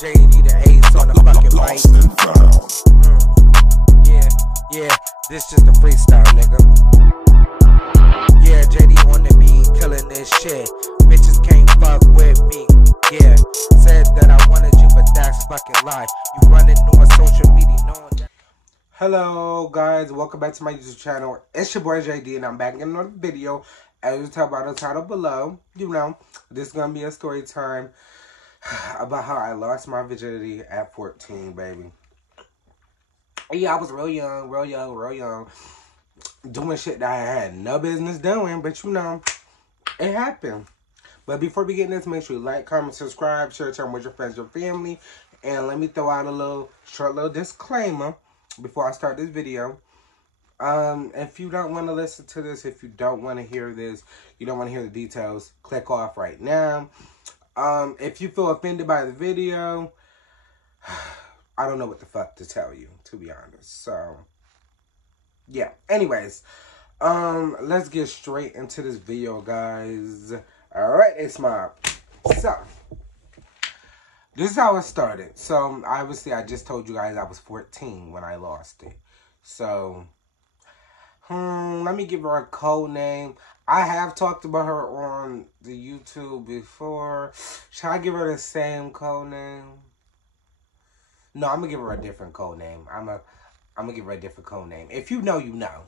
JD the ace on the fucking mic. Yeah, this just a freestyle, nigga. Yeah, JD on the beat, killing this shit. Bitches can't fuck with me. Yeah, said that I wanted you, but that's fucking lie. You running on social media, knowing that. Hello, guys. Welcome back to my YouTube channel. It's your boy JD, and I'm back in another video. As you tell by the title below, you know, this is gonna be a story time about how I lost my virginity at 14, baby. Yeah, I was real young, doing shit that I had no business doing, but you know, it happened. But before we get into this, make sure you like, comment, subscribe, share it with your friends, your family, and let me throw out a short little disclaimer before I start this video. If you don't want to listen to this, if you don't want to hear this, you don't want to hear the details, click off right now. If you feel offended by the video, I don't know what the fuck to tell you, to be honest. So, yeah. Anyways, let's get straight into this video, guys. Alright, it's Mob. So, this is how it started. So, obviously, I just told you guys I was 14 when I lost it. So, let me give her a code name. I have talked about her on the YouTube before. Should I give her the same code name? No, I'm gonna give her a different code name. I'm gonna give her a different code name. If you know, you know.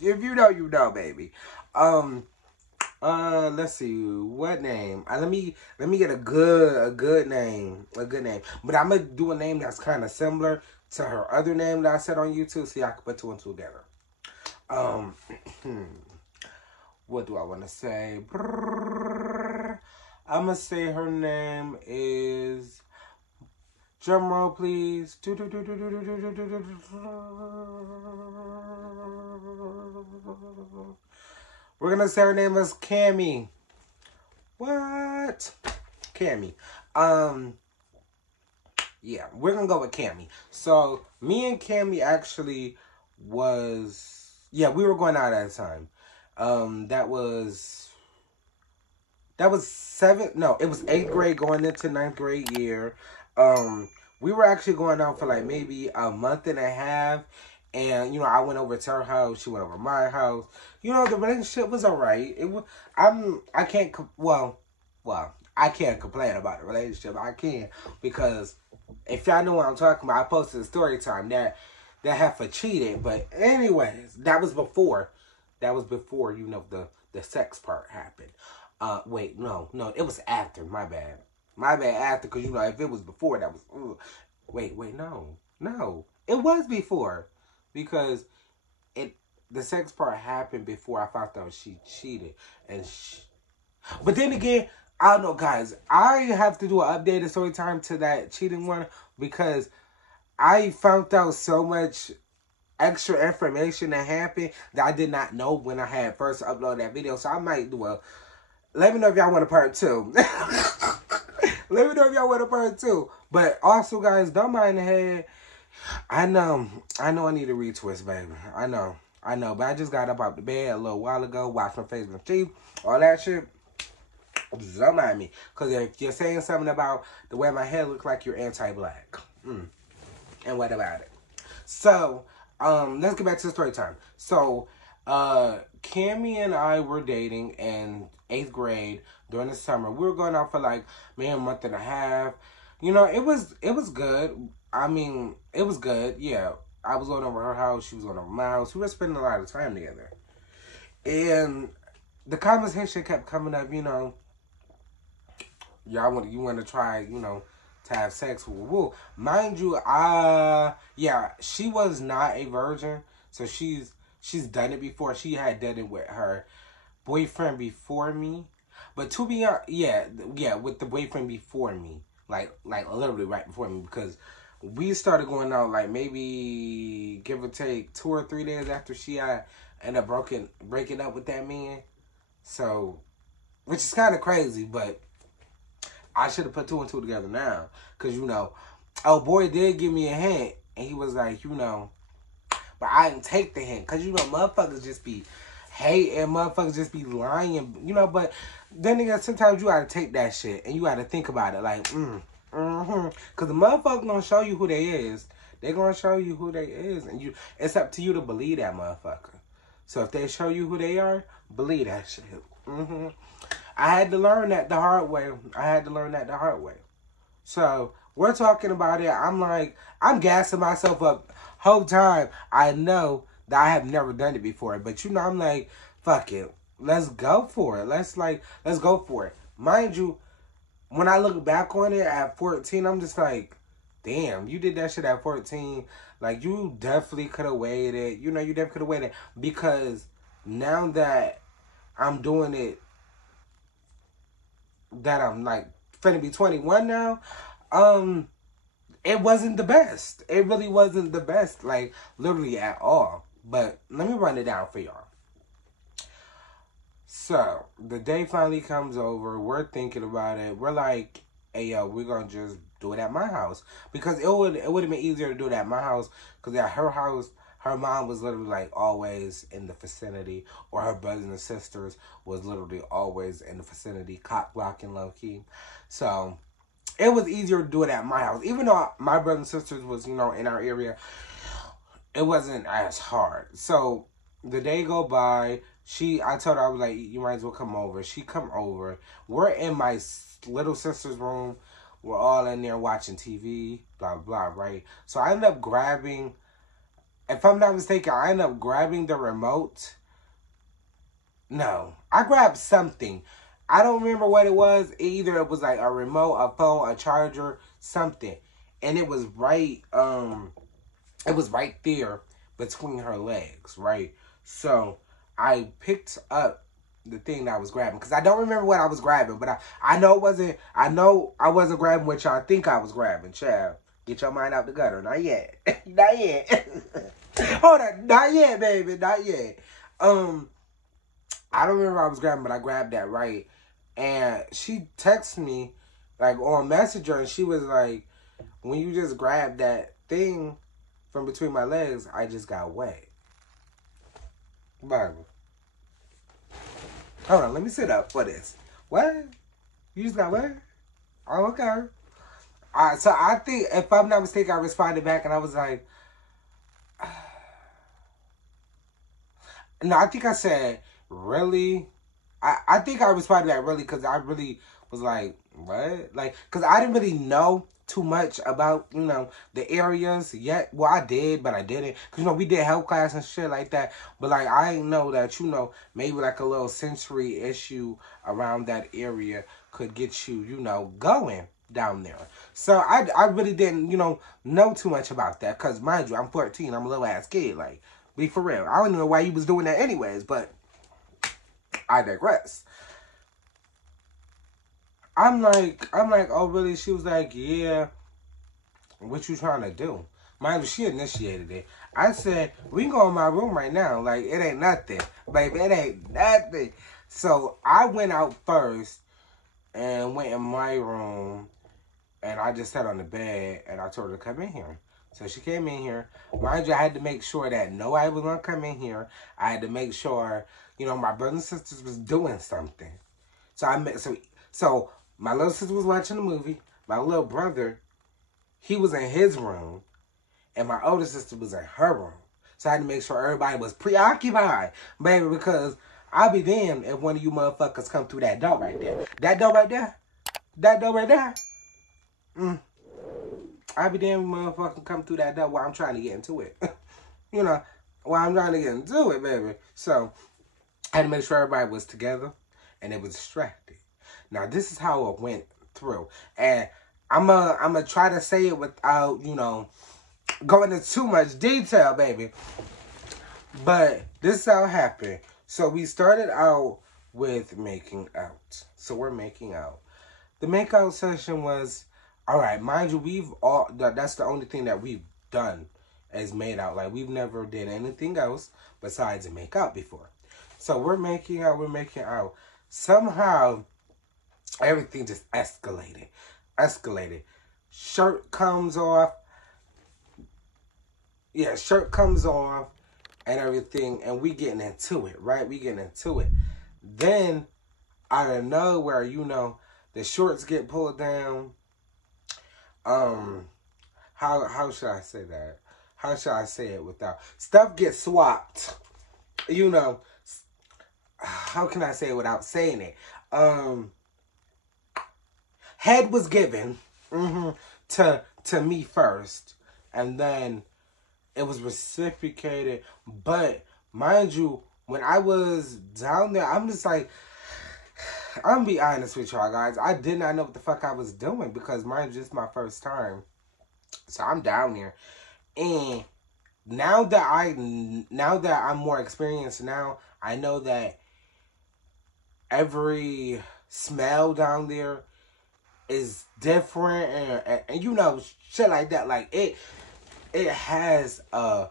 If you know, you know, baby. Let's see, what name? Let me get a good name. But I'm gonna do a name that's kind of similar to her other name that I said on YouTube, so y'all can put two and two together. What do I want to say? I'm gonna say her name is, drum roll please. We're gonna say her name is Cammy. What? Cammy. Yeah, we're gonna go with Cammy. So me and Cammy actually was, yeah, we were going out at the time. That was it was 8th grade going into 9th grade year. We were actually going out for like maybe a month and a half. And, you know, I went over to her house. She went over to my house. You know, the relationship was alright. It was, I can't complain about the relationship. I can, because if y'all know what I'm talking about, I posted a story time that heifer cheated. But anyways, that was before, you know, the sex part happened. Wait, no, it was after. My bad after, because, you know, if it was before, that was, wait, no, it was before, because the sex part happened before I found out she cheated. But then again, I don't know, guys, I have to do an updated story time to that cheating one, because I found out so much extra information that happened that I did not know when I had first uploaded that video. So I might do a, let me know if y'all want a part 2. Let me know if y'all want a part 2. But also, guys, don't mind the head. I know I need a retwist, baby. I know. But I just got up out the bed a little while ago, watched my Facebook TV, all that shit. Don't mind me. Because if you're saying something about the way my hair looks like, you're anti-black. And what about it? So, let's get back to the story time. So, Cammy and I were dating in 8th grade during the summer. We were going out for like maybe a month and a half. You know, it was good. I mean, it was good. Yeah, I was going over her house. She was going over my house. We were spending a lot of time together. And the conversation kept coming up, you know, you want to try, you know, to have sex. Woo. Mind you, yeah, she was not a virgin, so she's done it before. She had done it with her boyfriend before me, but to be honest, yeah, with the boyfriend before me, like literally right before me, because we started going out like maybe give or take 2 or 3 days after she ended up breaking up with that man. So, which is kind of crazy, but I should have put 2 and 2 together now. Because, you know, oh boy did give me a hint. And he was like, you know, but I didn't take the hint. Because, you know, motherfuckers just be hating. Motherfuckers just be lying. You know, but then again, sometimes you got to take that shit. And you got to think about it. Like, Because the motherfucker gonna show you who they is. They gonna show you who they is. And it's up to you to believe that motherfucker. So if they show you who they are, believe that shit. I had to learn that the hard way. So we're talking about it. I'm like, I'm gassing myself up whole time. I know that I have never done it before. But I'm like, fuck it. Let's go for it. Let's go for it. Mind you, when I look back on it at 14, I'm just like, damn, you did that shit at 14. Like, you definitely could have waited. You definitely could have waited. Because now that I'm doing it, that I'm like finna be 21 now, it wasn't the best. It really wasn't the best, like, literally at all. But let me run it down for y'all. So, the day finally comes over. We're thinking about it. We're like, hey, yo, we're going to just do it at my house. Because it would have been easier to do it at my house. Because at her house, her mom was literally, like, always in the vicinity. Or her brothers and sisters was literally always in the vicinity. Cock blocking low-key. So, it was easier to do it at my house. Even though my brothers and sisters was, in our area, it wasn't as hard. So, the day go by. I told her, I was like, you might as well come over. She come over. We're in my little sister's room. We're all in there watching TV, blah, blah, right? So I ended up grabbing, if I'm not mistaken, the remote. No, I grabbed something. I don't remember what it was. Either it was like a remote, a phone, a charger, something. And it was right there between her legs, right? So I picked up the thing that I was grabbing. Because I don't remember what I was grabbing. But I know I wasn't grabbing what y'all think I was grabbing. Child, get your mind out the gutter. Not yet. Not yet. Hold on. Not yet, baby. Not yet. I don't remember what I was grabbing, but I grabbed that, right? And she texted me, like, on Messenger. And she was like, when you just grabbed that thing from between my legs, I just got wet. Bible. Hold on, let me sit up for this. What? You just got what? Oh, okay. Alright, so I think, if I'm not mistaken, I responded back and I was like, no, I think I said, really? I think I responded back really because I really was like, what? Like, because I didn't really know too much about, the areas yet. Well, I did, but I didn't. Because, we did health class and shit like that. But, like, I didn't know that, maybe like a little sensory issue around that area could get you, going down there. So, I really didn't, know too much about that. Because, mind you, I'm 14. I'm a little ass kid. Like, be for real. I don't even know why you was doing that anyways. But I digress. I'm like, oh, really? She was like, yeah, what you trying to do? Mind you, she initiated it. I said, we can go in my room right now. Like, it ain't nothing. Baby, it ain't nothing. So, I went out first and went in my room, and I just sat on the bed, and I told her to come in here. So, she came in here. Mind you, I had to make sure that nobody was going to come in here. I had to make sure, my brothers and sisters was doing something. So, my little sister was watching the movie. My little brother, he was in his room. And my older sister was in her room. So I had to make sure everybody was preoccupied. Baby, because I'll be damned if one of you motherfuckers come through that door right there. That door right there. That door right there. I'll be damned if motherfuckers come through that door while I'm trying to get into it. While I'm trying to get into it, baby. So I had to make sure everybody was together. And it was distracted. Now, this is how it went through. And I'm gonna try to say it without, going into too much detail, baby. But this is how it happened. So we started out with making out. So we're making out. The makeout session was, all right, mind you, that's the only thing that we've done is made out. Like, we've never did anything else besides make out before. So we're making out. Somehow, everything just escalated. Shirt comes off. Yeah, shirt comes off and everything. And we getting into it, right? Then, out of nowhere, the shorts get pulled down. um, how should I say that? How should I say it without stuff gets swapped? You know, how can I say it without saying it? Head was given to me first, and then it was reciprocated. But mind you, when I was down there, I'm just like, I'm gonna be honest with y'all guys. I did not know what the fuck I was doing because mind you, it's my first time. So I'm down there, and now that I'm more experienced now, I know that every smell down there is different, and you know shit like that. Like it has a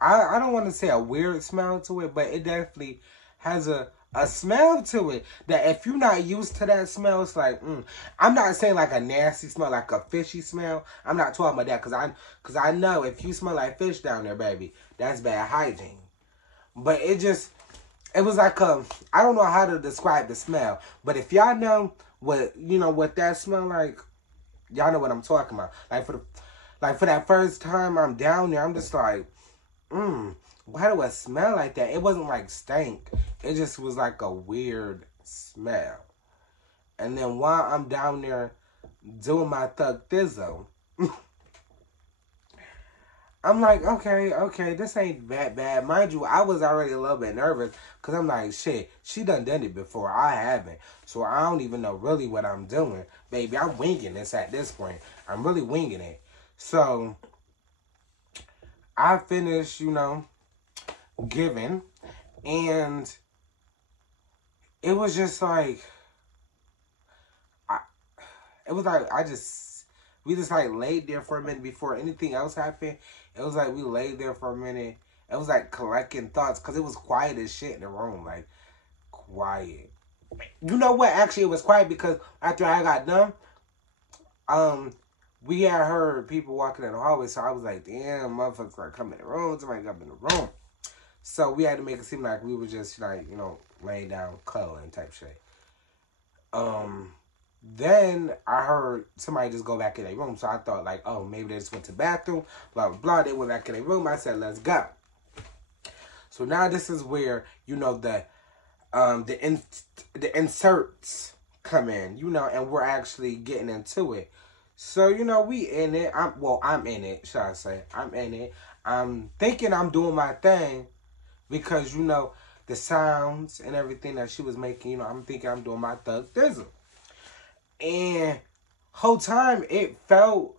I don't want to say a weird smell to it, but it definitely has a smell to it that if you're not used to that smell, it's like, I'm not saying like a nasty smell, like a fishy smell. I'm not talking about that because I know if you smell like fish down there, baby, that's bad hygiene. But it was like I don't know how to describe the smell, but if y'all know what that smell like, y'all know what I'm talking about. Like for that first time I'm down there, I'm just like, why do it smell like that? It wasn't like stank. It just was like a weird smell. And then while I'm down there doing my thug thizzle, I'm like, okay, this ain't that bad. Mind you, I was already a little bit nervous because I'm like, shit, she done it before. I haven't. So I don't even know really what I'm doing. Baby, I'm winging this at this point. I'm really winging it. So I finished, giving, and it was just like, we just like laid there for a minute before anything else happened. It was like we laid there for a minute. It was like collecting thoughts because it was quiet as shit in the room, like quiet. You know what? Actually, it was quiet because after I got done, we had heard people walking in the hallway, so I was like, damn, motherfuckers are coming in the room. Somebody come in the room. So we had to make it seem like we were just like, laying down, cuddling type shit. Then I heard somebody just go back in their room, so I thought like, oh, maybe they just went to the bathroom, blah, blah, blah. They went back in their room. I said, let's go. So now this is where, the inserts come in, and we're actually getting into it. So, we in it. I'm in it, should I say. I'm in it. I'm thinking I'm doing my thing because, the sounds and everything that she was making, I'm thinking I'm doing my thug thizzle. And whole time it felt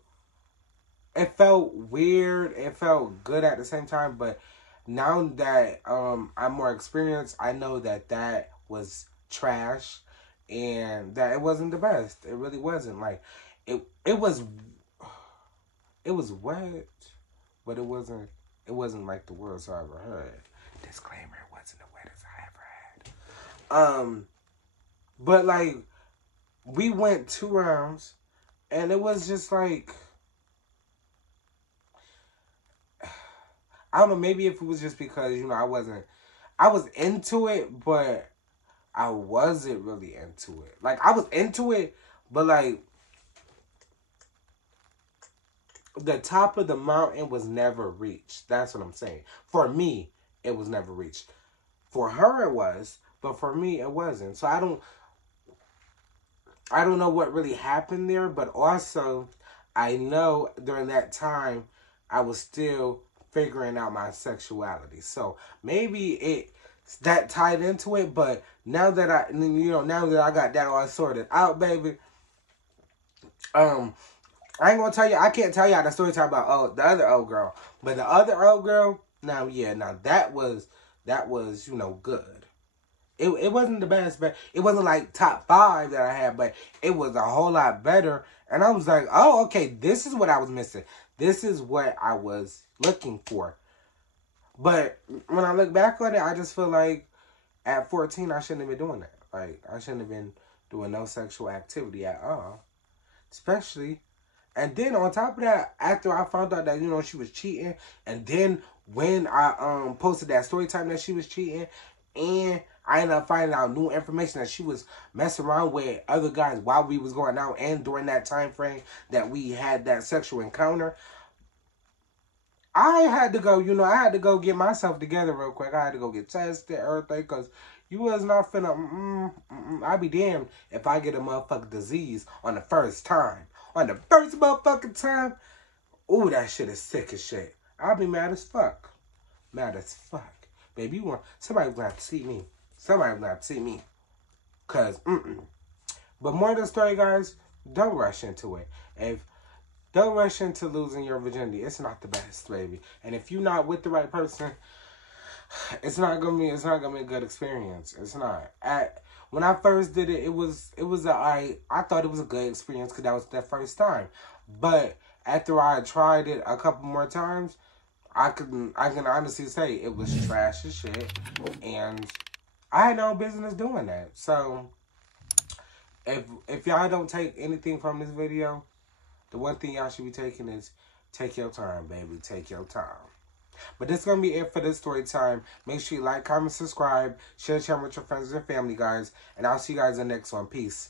weird. It felt good at the same time. But now that I'm more experienced, I know that was trash and that it wasn't the best. It really wasn't. Like it was wet, but it wasn't like the worst I ever heard. Disclaimer, it wasn't the wettest I ever had. But like we went 2 rounds and it was just like, I don't know, maybe if it was just because, I was into it, but I wasn't really into it. Like, I was into it, but like, the top of the mountain was never reached. That's what I'm saying. For me, it was never reached. For her, it was, but for me, it wasn't. So I don't know what really happened there, but also, I know during that time, I was still figuring out my sexuality. So maybe that tied into it, but now that I got that all sorted out, baby, I ain't gonna tell you, I can't tell y'all the story time about the other old girl. But the other old girl, now that was good. It wasn't the best, but it wasn't like top 5 that I had, but it was a whole lot better. And I was like, oh, okay, this is what I was missing. This is what I was looking for. But when I look back on it, I just feel like at 14, I shouldn't have been doing that. Like, I shouldn't have been doing no sexual activity at all. Especially, and then on top of that, after I found out that, she was cheating, and then when I posted that story time that she was cheating, and I ended up finding out new information that she was messing around with other guys while we was going out and during that time frame that we had that sexual encounter. I had to go, I had to go get myself together real quick. I had to go get tested, everything, because you was not finna, I'd be damned if I get a motherfucking disease on the first time. On the first motherfucking time, ooh, that shit is sick as shit. I'll be mad as fuck. Mad as fuck. Baby, somebody gonna have to see me. Somebody gonna have to see me. Cause, But more of the story, guys, don't rush into it. Don't rush into losing your virginity. It's not the best, baby. And if you're not with the right person, it's not gonna be a good experience. It's not. When I first did it, I thought it was a good experience because that was the first time. But after I tried it a couple more times, I can honestly say it was trash as shit, and I had no business doing that. So if y'all don't take anything from this video, the one thing y'all should be taking is take your time, baby. Take your time. But this is going to be it for this story time. Make sure you like, comment, subscribe. Share the channel with your friends and family, guys. And I'll see you guys in the next one. Peace.